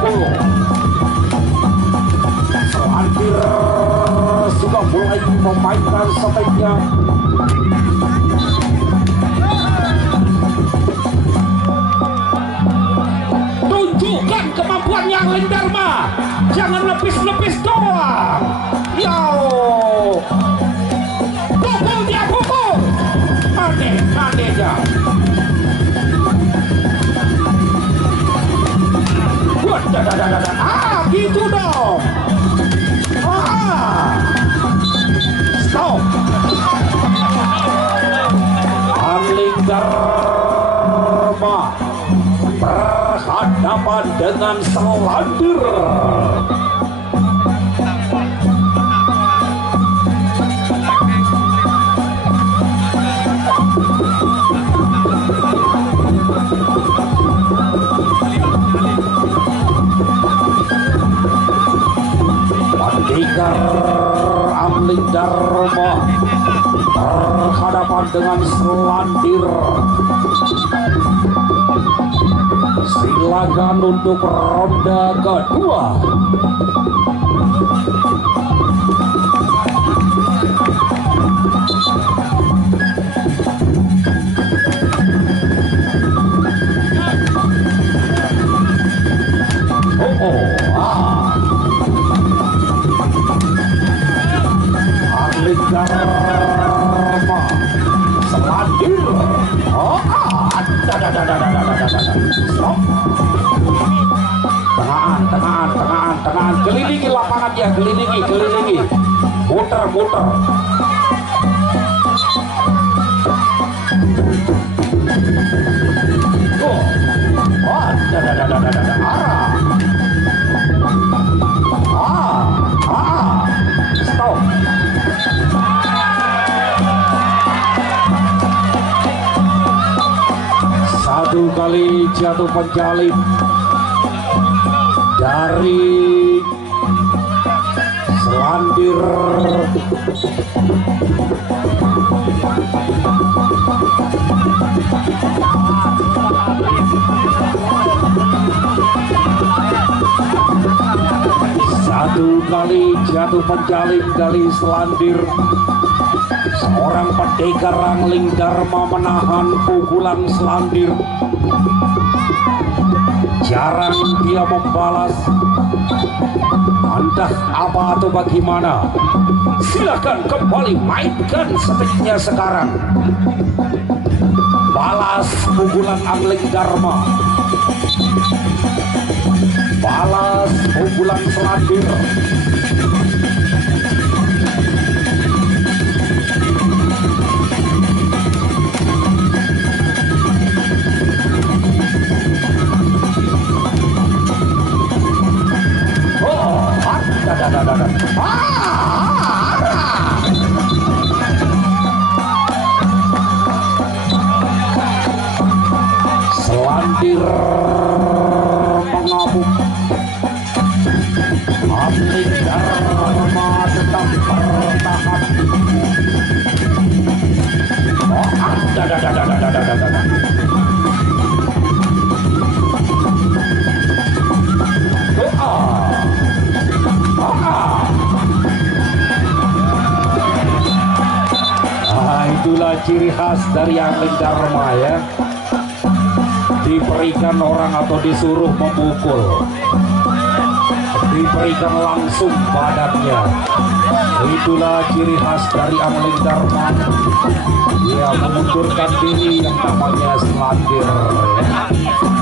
pukul. Selandir sudah mulai memainkan stepnya. Tunjukkan kemampuannya Angling Dharma, jangan lepis-lepis doang. Yo, pukul dia, pukul. Aneh aja. Gitu dong. Stop. Angling Dharma berhadapan dengan Selandir. Pendekar Angling Dharma berhadapan dengan Selandir. Silakan untuk ronde kedua. Angling Dharma, Selandir. Stop. Tengahan. Kelilingi lapangan ya, kelilingi. Muter. Stop. Satu kali jatuh penjalin dari Selandir. Satu kali jatuh penjalin dari Selandir. Seorang pendekar Angling Dharma menahan pukulan Selandir. Jarang dia membalas. Entah apa atau bagaimana. Silakan kembali mainkan setiknya sekarang. Balas pukulan Angling Dharma. Balas pukulan Selandir. Selandir mengamuk. Angling Dharma tetap bertahan. Itulah ciri khas dari Angling Dharma ya. Diberikan orang atau disuruh memukul, diberikan langsung badannya. Itulah ciri khas dari Angling Dharma. Dia mengundurkan diri yang namanya Selandir ya.